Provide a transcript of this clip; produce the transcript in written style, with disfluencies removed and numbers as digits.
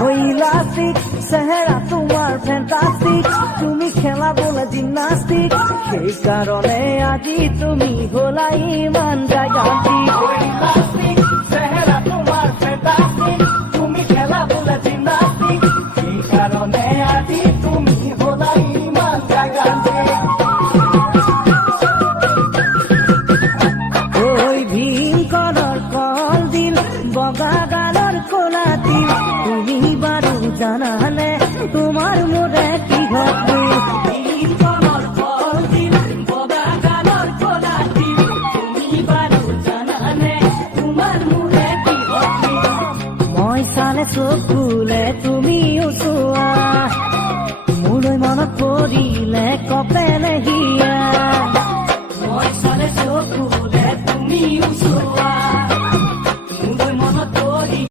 হইলাস্টিক চেহেৰা তোমাৰ ফেন্টাস্টিক, তুমি খেলা বোলে জিমনাস্টিক, সেই কাৰণে আজি তুমি হলা ইমান জাগান্তিক। হইলাস্টিক চেহেৰা তোমাৰ ফেন্টাস্টিক, তুমি খেলা বোলে জিমনাস্টিক, সেই কাৰণে আজি তুমি হলা ইমান জাগান্তিক। ওই ভীমকৰৰ কলদিল, বগা গালৰ কলা তিল, তুমি বাৰু জানানে তোমাৰ মোৰে কি ঘটিল? ভীমকলৰ কলদিল, বগা গালৰ কলা তিল, তুমি বাৰু জানানে তোমাৰ মোৰে কি ঘটিল? মই চালে চকুলে তুমিও চোৱা, মোলৈ মনত পৰিলে কপেলে